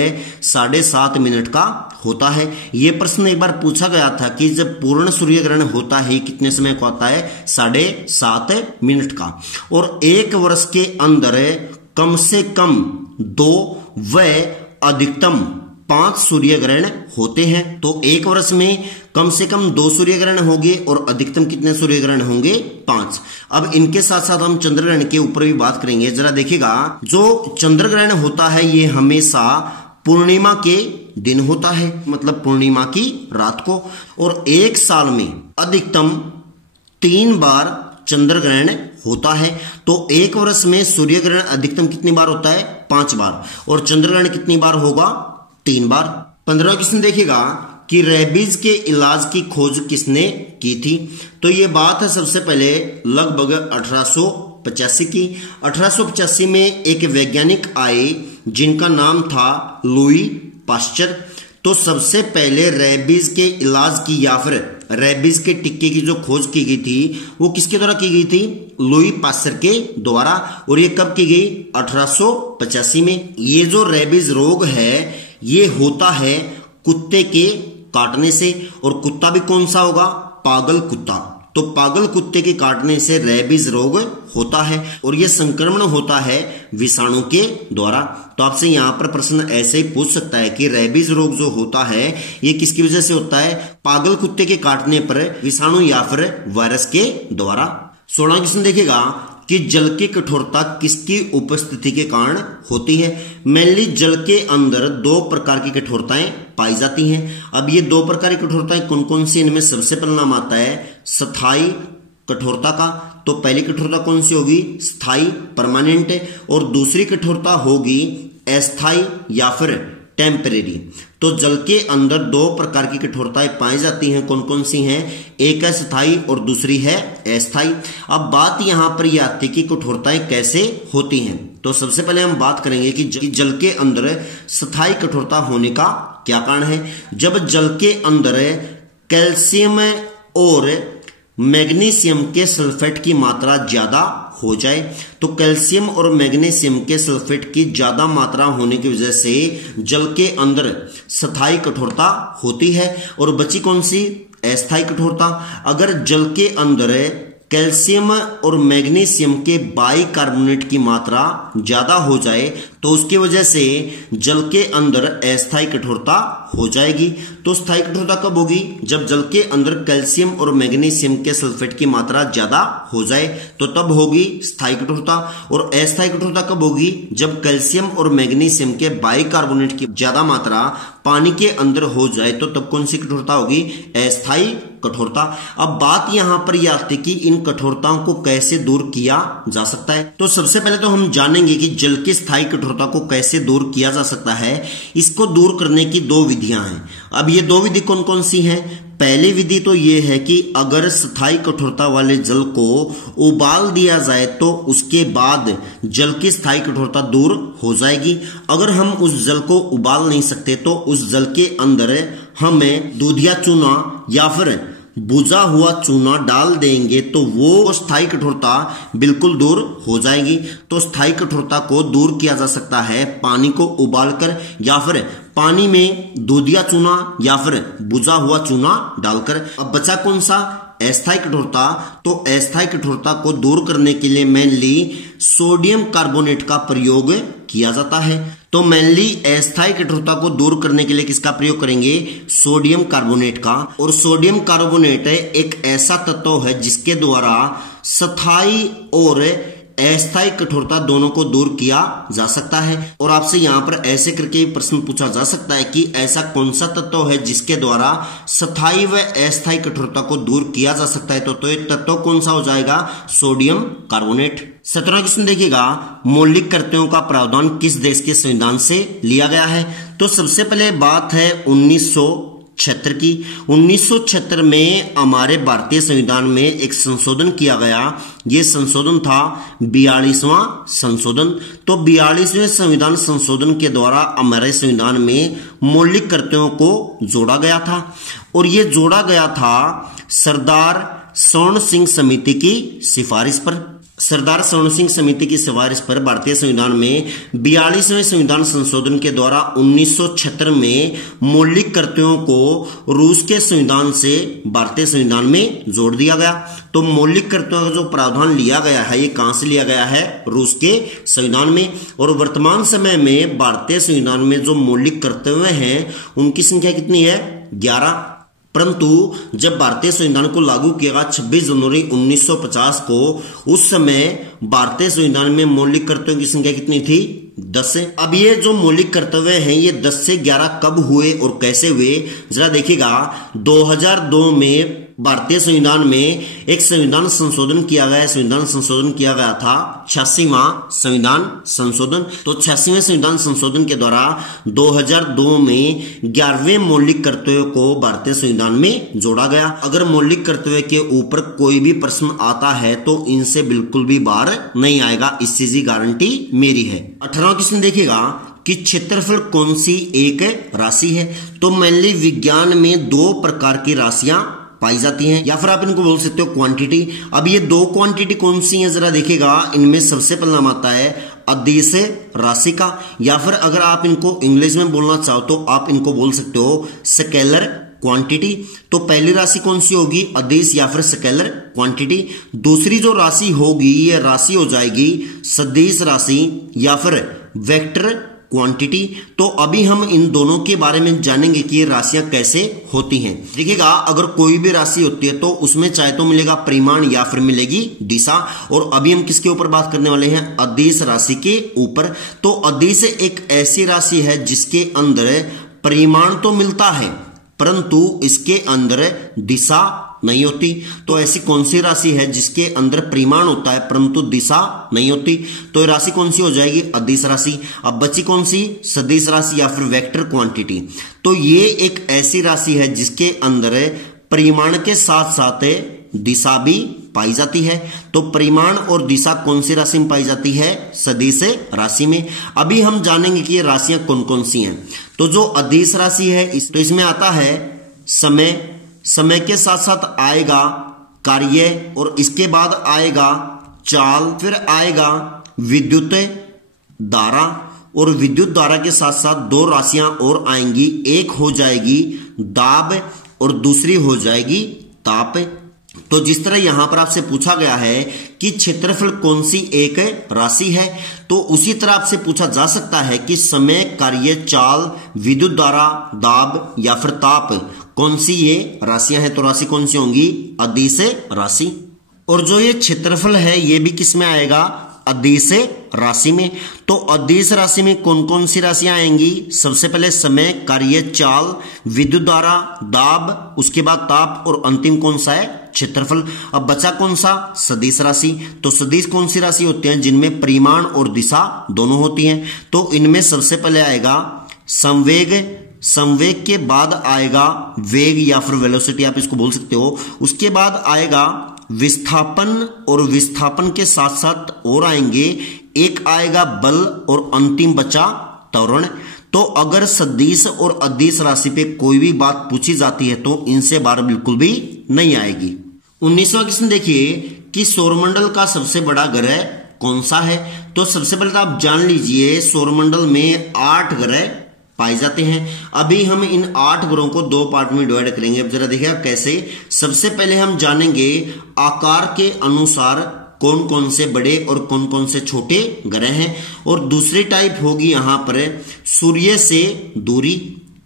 7.5 मिनट का होता है। ये प्रश्न एक बार पूछा गया था कि जब पूर्ण सूर्य ग्रहण होता है कितने समय का होता है? 7.5 मिनट का। और एक वर्ष के अंदर कम से कम 2 व अधिकतम 5 सूर्य ग्रहण होते हैं। तो एक वर्ष में कम से कम 2 सूर्य ग्रहण होंगे और अधिकतम कितने सूर्य ग्रहण होंगे? 5। अब इनके साथ साथ हम चंद्र ग्रहण के ऊपर भी बात करेंगे। जरा देखिएगा, जो चंद्र ग्रहण होता है ये हमेशा पूर्णिमा के दिन होता है, मतलब पूर्णिमा की रात को। और एक साल में अधिकतम 3 बार चंद्र ग्रहण होता है। तो एक वर्ष में सूर्य ग्रहण अधिकतम कितनी बार होता है? 5 बार। और चंद्र ग्रहण कितनी बार होगा? 3 बार। 15 क्वेश्चन देखिएगा कि रेबीज के इलाज की खोज किसने की थी? तो ये बात है सबसे पहले लगभग 1885 की। 1885 में एक वैज्ञानिक आए जिनका नाम था लुई पाश्चर। तो सबसे पहले रेबीज के इलाज की या फिर रेबीज के टीके की जो खोज की गई थी वो किसके द्वारा की गई थी? लुई पाश्चर के द्वारा। और ये कब की गई? 1885 में। ये जो रेबीज रोग है ये होता है कुत्ते के काटने से। और कुत्ता भी कौन सा होगा? पागल कुत्ता। तो पागल कुत्ते के काटने से रेबीज रोग होता है। और यह संक्रमण होता है विषाणु के द्वारा। तो आपसे यहां पर प्रश्न ऐसे ही पूछ सकता है कि रेबीज रोग जो होता है ये किसकी वजह से होता है? पागल कुत्ते के काटने पर विषाणु या फिर वायरस के द्वारा। 16 क्वेश्चन देखिएगा कि जल की कठोरता किसकी उपस्थिति के कारण होती है? मेनली जल के अंदर 2 प्रकार की कठोरताएं पाई जाती हैं। अब ये 2 प्रकार की कठोरताएं कौन कौन सी? इनमें सबसे पहला नाम आता है स्थायी कठोरता का। तो पहली कठोरता कौन सी होगी? स्थायी, परमानेंट। और दूसरी कठोरता होगी अस्थायी या फिर टेम्परेरी। तो जल के अंदर 2 प्रकार की कठोरताएं पाई जाती हैं। कौन कौन सी हैं? एक है स्थायी और दूसरी है अस्थायी। अब बात यहां पर यह आती है कि कठोरताएं कैसे होती हैं। तो सबसे पहले हम बात करेंगे कि जल के अंदर स्थायी कठोरता होने का क्या कारण है। जब जल के अंदर कैल्शियम और मैग्नीशियम के सल्फेट की मात्रा ज्यादा हो जाए, तो कैल्शियम और मैग्नीशियम के सल्फेट की ज्यादा मात्रा होने की वजह से जल के अंदर स्थायी कठोरता होती है। और बची कौन सी? अस्थायी कठोरता। अगर जल के अंदर कैल्शियम और मैग्नीशियम के बाइकार्बोनेट की मात्रा ज्यादा हो जाए तो उसकी वजह से जल के अंदर अस्थायी कठोरता हो जाएगी। तो स्थायी कठोरता कब होगी? जब जल के अंदर कैल्शियम और मैग्नीशियम के सल्फेट की मात्रा ज्यादा हो जाए तो तब होगी स्थायी कठोरता। और अस्थायी कठोरता कब होगी? जब कैल्शियम और मैग्नीशियम के बाइकार्बोनेट की ज्यादा मात्रा पानी के अंदर हो जाए तो तब कौन सी कठोरता होगी? अस्थायी कठोरता। अब बात यहां पर यह आती कि इन कठोरताओं को कैसे दूर किया जा सकता है। तो सबसे पहले तो हम जानेंगे कि जल की स्थायी कठोरता को कैसे दूर किया जा सकता है। इसको दूर करने की 2 विधियां हैं। अब ये 2 विधि कौन कौन सी हैं? पहली विधि तो ये है कि अगर स्थायी कठोरता वाले जल को उबाल दिया जाए तो उसके बाद जल की स्थायी कठोरता दूर हो जाएगी। अगर हम उस जल को उबाल नहीं सकते तो उस जल के अंदर हमें दूधिया चूना या फिर बुझा हुआ चूना डाल देंगे तो वो स्थायी कठोरता बिल्कुल दूर हो जाएगी। तो स्थायी कठोरता को दूर किया जा सकता है पानी को उबालकर या फिर पानी में दूधिया चूना या फिर बुझा हुआ चूना डालकर। अब बचा कौन सा? अस्थायी कठोरता। तो अस्थायी कठोरता को दूर करने के लिए मेनली सोडियम कार्बोनेट का प्रयोग किया जाता है। तो मेनली अस्थायी कठोरता को दूर करने के लिए किसका प्रयोग करेंगे? सोडियम कार्बोनेट का। और सोडियम कार्बोनेट एक ऐसा तत्व है जिसके द्वारा स्थायी और अस्थायी कठोरता दोनों को दूर किया जा सकता है। और आपसे यहाँ पर ऐसे करके प्रश्न पूछा जा सकता है कि ऐसा कौन सा तत्व है जिसके द्वारा स्थायी व अस्थायी कठोरता को दूर किया जा सकता है। तो ये तत्व कौन सा हो जाएगा? Sodium carbonate. 17वां क्वेश्चन देखिएगा, मौलिक कर्तव्यों का प्रावधान किस देश के संविधान से लिया गया है? तो सबसे पहले बात है 1976 की। 1976 में हमारे भारतीय संविधान में एक संशोधन किया गया। यह संशोधन था 42वां संशोधन। तो 42वें संविधान संशोधन के द्वारा हमारे संविधान में मौलिक कर्तव्यों को जोड़ा गया था, और यह जोड़ा गया था सरदार स्वर्ण सिंह समिति की सिफारिश पर। सरदार स्वर्ण सिंह समिति की सिफारिश पर भारतीय संविधान में 42वें संविधान संशोधन के द्वारा 1976 में मौलिक कर्तव्यों को रूस के संविधान से भारतीय संविधान में जोड़ दिया गया। तो मौलिक कर्तव्यों का जो प्रावधान लिया गया है, ये कहां से लिया गया है? रूस के संविधान में। और वर्तमान समय में भारतीय संविधान में जो मौलिक कर्तव्य हैं उनकी संख्या कितनी है? 11। परंतु जब भारतीय संविधान को लागू किया गया 26 जनवरी 1950 को, उस समय भारतीय संविधान में मौलिक कर्तव्यों की संख्या कितनी थी? 10 है। अब ये जो मौलिक कर्तव्य हैं ये 10 से 11 कब हुए और कैसे हुए, जरा देखिएगा। 2002 में भारतीय संविधान में एक संविधान संशोधन किया गया। संविधान संशोधन किया गया था 86वां संविधान संशोधन। तो 86वें संविधान संशोधन के द्वारा 2002 में 11वें मौलिक कर्तव्य को भारतीय संविधान में जोड़ा गया। अगर मौलिक कर्तव्य के ऊपर कोई भी प्रश्न आता है तो इनसे बिल्कुल भी बाहर नहीं आएगा, इस चीज की गारंटी मेरी है। 18वां क्वेश्चन देखिएगा कि क्षेत्रफल कौन सी एक राशि है? तो मेनली विज्ञान में 2 प्रकार की राशियां पाई जाती हैं, या फिर आप इनको बोल सकते हो क्वांटिटी। अब ये 2 क्वांटिटी कौन सी हैं, जरा देखिएगा। इनमें सबसे पहला नाम आता है अदिश राशि का, या फिर अगर आप इनको इंग्लिश में बोलना चाहो तो आप इनको बोल सकते हो स्केलर क्वांटिटी। तो पहली राशि कौन सी होगी? अदिश या फिर स्केलर क्वांटिटी। दूसरी जो राशि होगी ये राशि हो जाएगी सदिश राशि या फिर वेक्टर क्वांटिटी। तो अभी हम इन दोनों के बारे में जानेंगे कि ये राशियां कैसे होती हैं। देखिएगा, अगर कोई भी राशि होती है तो उसमें चाहे तो मिलेगा परिमाण या फिर मिलेगी दिशा। और अभी हम किसके ऊपर बात करने वाले हैं? अदिश राशि के ऊपर। तो अदिश एक ऐसी राशि है जिसके अंदर परिमाण तो मिलता है परंतु इसके अंदर दिशा नहीं होती। तो ऐसी कौन सी राशि है जिसके अंदर परिमाण होता है परंतु दिशा नहीं होती? तो ये राशि कौन सी हो जाएगी? अदिश राशि। अब बची कौन सी? सदिश राशि या फिर वेक्टर क्वांटिटी। तो ये एक ऐसी राशि है जिसके अंदर परिमाण के साथ साथ दिशा भी पाई जाती है। तो परिमाण और दिशा कौन सी राशि में पाई जाती है? सदिश राशि में। अभी हम जानेंगे कि ये राशियां कौन कौन सी हैं। तो जो अदिश राशि है तो इसमें आता है समय, समय के साथ साथ आएगा कार्य, और इसके बाद आएगा चाल, फिर आएगा विद्युत धारा, और विद्युत धारा के साथ साथ 2 राशियां और आएंगी। एक हो जाएगी दाब और दूसरी हो जाएगी ताप। तो जिस तरह यहां पर आपसे पूछा गया है कि क्षेत्रफल कौन सी एक राशि है, तो उसी तरह आपसे पूछा जा सकता है कि समय, कार्य, चाल, विद्युत धारा, दाब या फिर ताप कौन सी ये राशियां हैं। तो राशि कौन सी होंगी? अदिश राशि। और जो ये क्षेत्रफल है ये भी किस में आएगा? अदिश राशि में। तो अदिश राशि में कौन कौन सी राशियां आएंगी? सबसे पहले समय, कार्य, चाल, विद्युत धारा, दाब, उसके बाद ताप, और अंतिम कौन सा है? क्षेत्रफल। अब बचा कौन सा? सदिश राशि। तो सदिश कौन सी राशि होती है? जिनमें परिमाण और दिशा दोनों होती हैं। तो इनमें सबसे पहले आएगा संवेग, संवेग के बाद आएगा वेग या फिर वेलोसिटी आप इसको बोल सकते हो। उसके बाद आएगा विस्थापन, और विस्थापन के साथ साथ और आएंगे, एक आएगा बल, और अंतिम बचा त्वरण। तो अगर सदिश और अदिश राशि पे कोई भी बात पूछी जाती है तो इनसे बाहर बिल्कुल भी नहीं आएगी। 19वां क्वेश्चन देखिए कि सौरमंडल का सबसे बड़ा ग्रह कौन सा है? तो सबसे पहले तो आप जान लीजिए सौरमंडल में 8 ग्रह पाए जाते हैं। अभी हम इन 8 ग्रहों को 2 पार्ट में डिवाइड करेंगे। अब जरा देखिए कैसे। सबसे पहले हम जानेंगे आकार के अनुसार कौन कौन से बड़े और कौन कौन से छोटे ग्रह हैं। और दूसरी टाइप होगी यहां पर सूर्य से दूरी,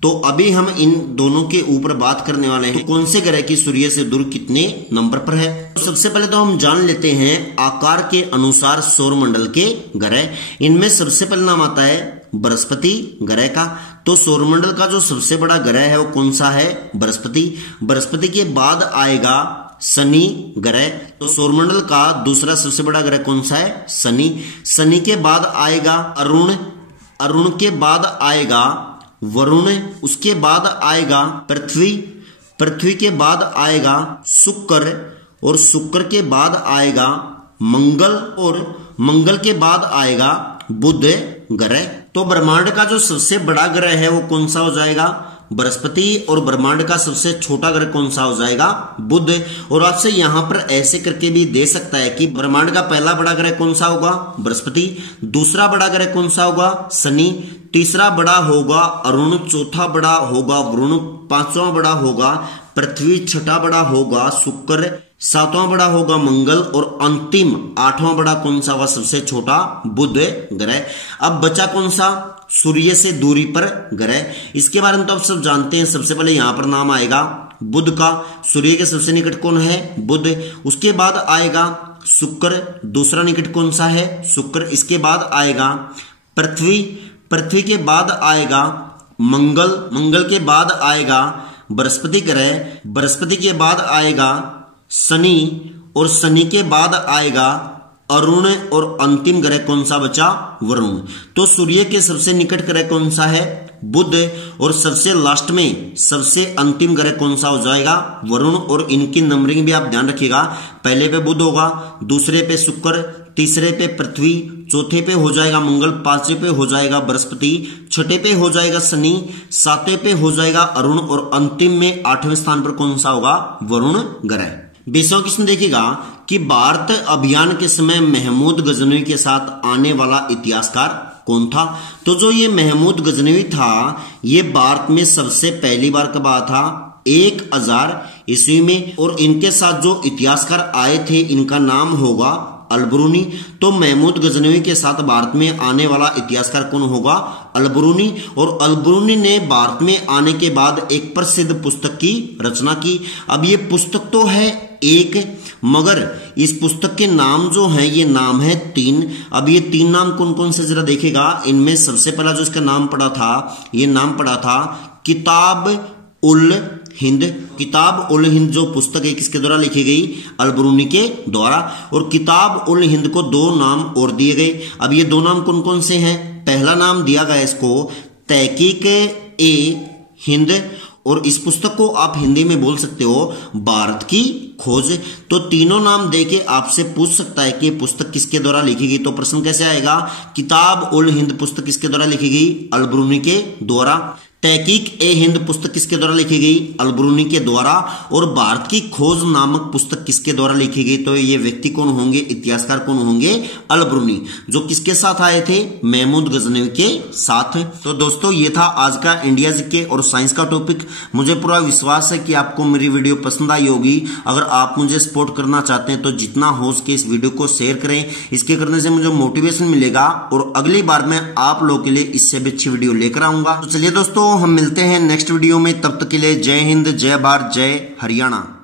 तो अभी हम इन दोनों के ऊपर बात करने वाले हैं। तो कौन से ग्रह की सूर्य से दूर कितने नंबर पर है? तो सबसे पहले तो हम जान लेते हैं आकार के अनुसार सौरमंडल के ग्रह। इनमें सबसे पहले नाम आता है बृहस्पति ग्रह का। तो सौरमंडल का जो सबसे बड़ा ग्रह है वो कौन सा है? बृहस्पति। बृहस्पति के बाद आएगा शनि ग्रह। तो सौरमंडल का दूसरा सबसे बड़ा ग्रह कौन सा है? शनि। शनि के बाद आएगा अरुण। अरुण के बाद आएगा वरुण। उसके बाद आएगा पृथ्वी। पृथ्वी के बाद आएगा शुक्र और शुक्र के बाद आएगा मंगल और मंगल के बाद आएगा बुध ग्रह। तो ब्रह्मांड का जो सबसे बड़ा ग्रह है वो कौन सा हो जाएगा? बृहस्पति। और ब्रह्मांड का सबसे छोटा ग्रह कौन सा हो जाएगा? बुध। और आपसे यहां पर ऐसे करके भी दे सकता है कि ब्रह्मांड का पहला बड़ा ग्रह कौन सा होगा? बृहस्पति। दूसरा बड़ा ग्रह कौन सा होगा? शनि। तीसरा बड़ा होगा अरुण। चौथा बड़ा होगा वरुण। पांचवा बड़ा होगा पृथ्वी। छठा बड़ा होगा शुक्र। सातवां बड़ा होगा मंगल। और अंतिम आठवां बड़ा कौन सा होगा? सबसे छोटा बुध ग्रह। अब बचा कौन सा? सूर्य से दूरी पर ग्रह। इसके बारे में तो आप सब जानते हैं। सबसे पहले यहां पर नाम आएगा बुध का। सूर्य के सबसे निकट कौन है? बुध। उसके बाद आएगा शुक्र। दूसरा निकट कौन सा है? शुक्र। इसके बाद आएगा पृथ्वी। पृथ्वी के बाद आएगा मंगल। मंगल के बाद आएगा बृहस्पति ग्रह। बृहस्पति के बाद आएगा शनि। और शनि के बाद आएगा अरुण। और अंतिम ग्रह कौन सा बचा? वरुण। तो सूर्य के सबसे निकट ग्रह कौन सा है? बुध। और सबसे लास्ट में सबसे अंतिम ग्रह कौन सा हो जाएगा? वरुण। और इनकी नंबरिंग भी आप ध्यान रखिएगा। पहले पे बुध होगा, दूसरे पे शुक्र, तीसरे पे पृथ्वी, चौथे पे हो जाएगा मंगल, पांचवे पे हो जाएगा बृहस्पति, छठे पे हो जाएगा शनि, सातवें पे हो जाएगा अरुण और अंतिम में आठवें स्थान पर कौन सा होगा? वरुण ग्रह। 20वां क्वेश्चन देखिएगा कि भारत अभियान के समय महमूद गजनवी के साथ आने वाला इतिहासकार कौन था? तो जो ये महमूद गजनवी था ये भारत में सबसे पहली बार कब आया था? 1000 ईस्वी में। और इनके साथ जो इतिहासकार आए थे इनका नाम होगा अलबरूनी। तो महमूद गजनवी के साथ भारत में आने वाला इतिहासकार कौन होगा? अलबरूनी। और अलबरूनी ने भारत में आने के बाद एक प्रसिद्ध पुस्तक की रचना की। अब ये पुस्तक तो है एक, मगर इस पुस्तक के नाम जो है ये नाम है 3। अब ये 3 नाम कौन कौन से जरा देखेगा। इनमें सबसे पहला जो इसका नाम पड़ा था ये नाम पड़ा था किताब उल हिंद। किताब उल हिंद जो पुस्तक है किसके द्वारा लिखी गई? अलबरूनी के द्वारा। और किताब उल हिंद को 2 नाम और दिए गए। अब ये 2 नाम कौन कौन से हैं? पहला नाम दिया गया इसको तहकीक ए हिंद। और इस पुस्तक को आप हिंदी में बोल सकते हो भारत की खोज। तो तीनों नाम देके आपसे पूछ सकता है कि पुस्तक किसके द्वारा लिखी गई। तो प्रश्न कैसे आएगा? किताब उल हिंद पुस्तक किसके द्वारा लिखी गई? अलबरूनी के द्वारा। तहकीक ए हिंद पुस्तक किसके द्वारा लिखी गई? अलबरूनी के द्वारा। और भारत की खोज नामक पुस्तक किसके द्वारा लिखी गई? तो ये व्यक्ति कौन होंगे? इतिहासकार कौन होंगे? अलबरूनी, जो किसके साथ आए थे? महमूद गजनवी के साथ। तो दोस्तों ये था आज का इंडिया जीके और साइंस का टॉपिक। मुझे पूरा विश्वास है कि आपको मेरी वीडियो पसंद आई होगी। अगर आप मुझे सपोर्ट करना चाहते हैं तो जितना हो सके इस वीडियो को शेयर करें। इसके करने से मुझे मोटिवेशन मिलेगा और अगली बार मैं आप लोगों के लिए इससे भी अच्छी वीडियो लेकर आऊंगा। तो चलिए दोस्तों हम मिलते हैं नेक्स्ट वीडियो में। तब तक के लिए जय हिंद, जय भारत, जय हरियाणा।